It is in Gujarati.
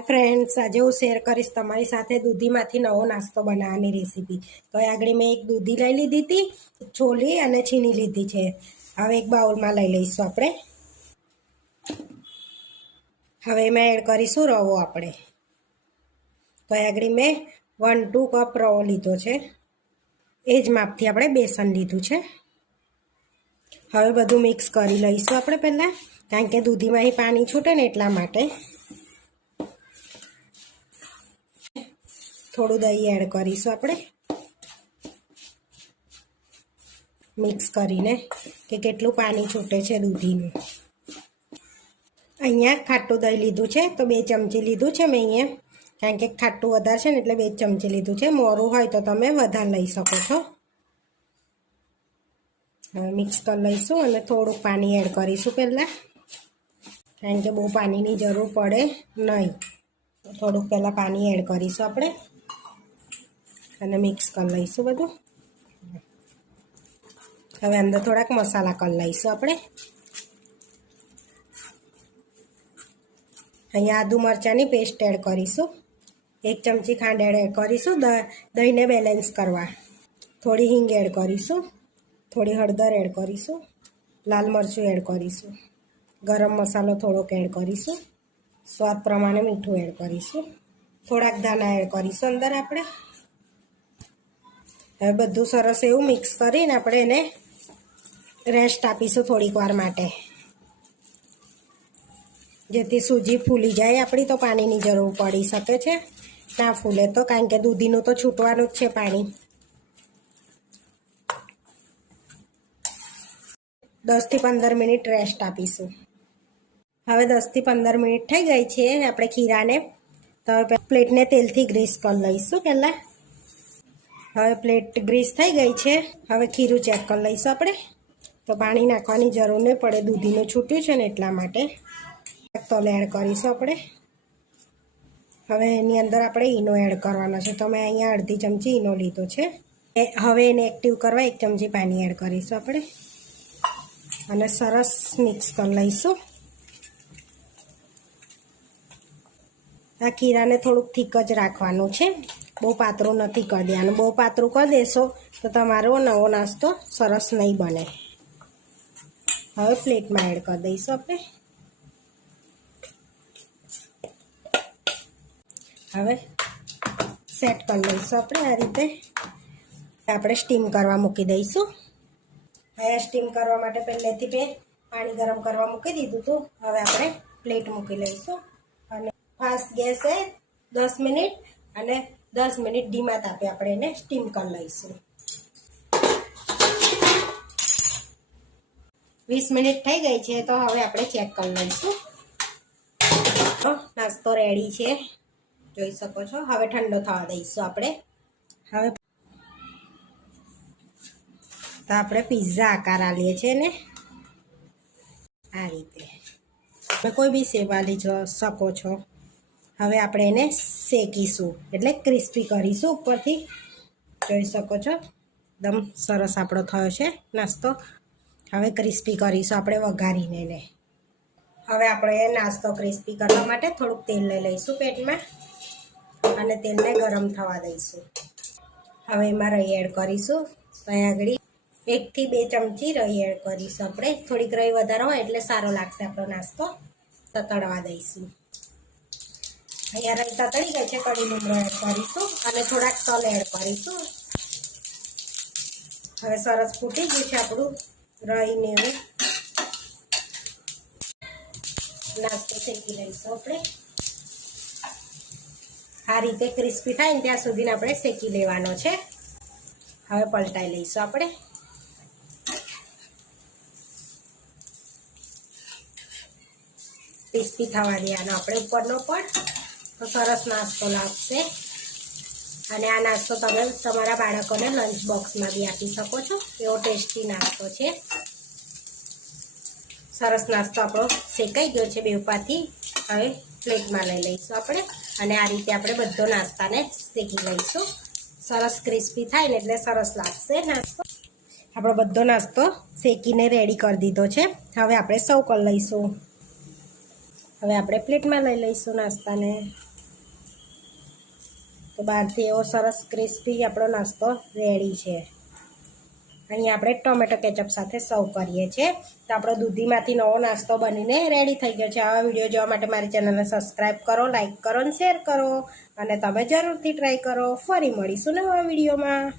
હાય ફ્રેન્ડ્સ આજે હું શેર કરીશ તમારી સાથે દૂધીમાંથી નવો નાસ્તો બનાવવાની રેસીપી તો આગળ મેં એક દૂધી લઈ લીધી હતી છોલી અને છીની લીધી છે. હવે એક બાઉલમાં લઈ લઈશું આપણે. હવે એમાં એડ કરીશું રવો આપણે. તો આગળ મેં વન ટુ કપ રવો લીધો છે. એ જ માપથી આપણે બેસન લીધું છે. હવે બધું મિક્સ કરી લઈશું આપણે પહેલાં, કારણ કે દૂધીમાંથી પાણી છૂટે ને એટલા માટે. થોડું દહીં એડ કરીશું આપણે. મિક્સ કરીને કે કેટલું પાણી છૂટે છે દૂધીનું. અહીંયા ખાટું દહીં લીધું છે, તો બે ચમચી લીધું છે મેં અહીંયા. કારણ કે ખાટું વધારે છે ને એટલે બે ચમચી લીધું છે. મોરું હોય તો તમે વધારે લઈ શકો છો. મિક્સ કરી લઈશું અને થોડુંક પાણી એડ કરીશું પહેલાં. કારણ કે બહુ પાણીની જરૂર પડે નહીં. થોડુંક પહેલાં પાણી એડ કરીશું આપણે. અને મિક્સ કરી લઈશું બધું. હવે અંદર થોડાક મસાલા કરી લઈશું આપણે. અહીંયા આદુ મરચાંની પેસ્ટ એડ કરીશું. એક ચમચી ખાંડ એડ કરીશું. દહીંને બેલેન્સ કરવા. થોડી હિંગ એડ કરીશું. થોડી હળદર એડ કરીશું. લાલ મરચું એડ કરીશું. ગરમ મસાલો થોડોક એડ કરીશું. સ્વાદ પ્રમાણે મીઠું એડ કરીશું. થોડાક દાણા એડ કરીશું અંદર આપણે. હવે બધું સરસ એવું મિક્સ કરીને આપણે એને રેસ્ટ આપીશું થોડીક વાર માટે. જેથી સૂજી ફૂલી જાય, આપણી તો પાણીની જરૂર પડી શકે છે. ના ફૂલે તો, કારણ કે દૂધીનું તો છૂટવાનું જ છે પાણી. દસથી પંદર મિનિટ રેસ્ટ આપીશું. હવે દસથી પંદર મિનિટ થઈ ગઈ છે, આપણે ખીરાને તો પ્લેટને તેલથી ગ્રીસ કરી લઈશું પહેલાં. હવે પ્લેટ ગ્રીસ થઈ ગઈ છે. હવે ખીરું ચેક કરી લઈશું આપણે. તો પાણી નાખવાની જરૂર નહીં પડે. દૂધીનું છૂટ્યું છે ને એટલા માટે. તલ એડ કરીશું આપણે. હવે એની અંદર આપણે ઈનો એડ કરવાનો છે. તો મેં અહીંયા અડધી ચમચી ઈનો લીધો છે. એ હવે એને એક્ટિવ કરવા એક ચમચી પાણી એડ કરીશું આપણે. અને સરસ મિક્સ કરી લઈશું. આ ખીરાને થોડુંક થીક જ રાખવાનું છે. બહુ પાતળું નથી કરી દેવાનું બહુ પાતળું કરી દેશો તો તમારો નવો નાસ્તો સરસ નહીં બને. હવે પ્લેટમાં એડ કરી દઈશું આપણે. હવે સેટ કરી લઈશું આપણે આ રીતે. આપણે સ્ટીમ કરવા મૂકી દઈશું. હવે સ્ટીમ કરવા માટે પહેલેથી મેં પાણી ગરમ કરવા મૂકી દીધું હતું. હવે આપણે પ્લેટ મૂકી લઈશું. ફાસ્ટ ગેસે દસ મિનિટ અને દસ મિનિટ ધીમા તાપે આપણે એને સ્ટીમ કરી લઈશું. વીસ મિનિટ થઈ ગઈ છે તો હવે આપણે ચેક કરી લઈશું. નાસ્તો રેડી છે. જોઈ શકો છો. હવે ઠંડો થવા દઈશું આપણે. હવે તો આપણે પિઝા આકાર આલીએ છીએ ને. આ રીતે. તમે કોઈ બી સેવા લઈ શકો છો. હવે આપણે એને શેકીશું. એટલે ક્રિસ્પી કરીશું ઉપરથી. જોઈ શકો છો? એકદમ સરસ આપણો થયો છે નાસ્તો. હવે ક્રિસ્પી કરીશું આપણે વઘારીને એને. હવે આપણે નાસ્તો ક્રિસ્પી કરવા માટે થોડુંક તેલ લઈ લઈશું પેટમાં અને તેલને ગરમ થવા દઈશું. હવે એમાં રહી એડ કરીશું. ત્યાં આગળ એકથી બે ચમચી રહી એડ કરીશું આપણે. થોડીક રહી વધારે હોય એટલે સારો લાગશે આપણો નાસ્તો. તતડવા દઈશું. અહીંયા રાયતા તળી ગયા છે કડી લીમડો એડ કરીશું અને થોડાક તલ એડ કરીશું. હવે સરસ ફૂટી ગયું છે આપણું રહીને એવું. નાસ્તો શેકી લઈશું આપણે. આ રીતે ક્રિસ્પી થાય ને ત્યાં સુધીને આપણે શેકી લેવાનો છે. હવે પલટાઈ લઈશું આપણે. ક્રિસ્પી થવા દેવાનો આપણે ઉપરનો પણ. તો સરસ નાસ્તો લાગશે. અને આ નાસ્તો તમે તમારા બાળકોને લંચ બોક્સમાં બી આપી શકો છો. એવો ટેસ્ટી નાસ્તો છે. સરસ નાસ્તો આપણો શેકાઈ ગયો છે બેવપાથી હવે પ્લેટમાં લઈ લઈશું આપણે. અને આ રીતે આપણે બધો નાસ્તાને શેકી લઈશું. સરસ ક્રિસ્પી થાય ને એટલે સરસ લાગશે નાસ્તો. આપણો બધો નાસ્તો શેકીને રેડી કરી દીધો છે. હવે આપણે સૌ કરી લઈશું. હવે આપણે પ્લેટમાં લઈ લઈશું નાસ્તાને. તો બહારથી એવો સરસ ક્રિસ્પી આપણો નાસ્તો રેડી છે. અહીંયા આપણે ટોમેટો કેચઅપ સાથે સર્વ કરીએ છીએ. તો આપણો દૂધીમાંથી નવો નાસ્તો બનીને રેડી થઈ ગયો છે. આવા વીડિયો જોવા માટે મારી ચેનલને સબસ્ક્રાઈબ કરો લાઈક કરો અને શેર કરો. અને તમે જરૂરથી ટ્રાય કરો. ફરી મળીશું નવા વિડીયોમાં.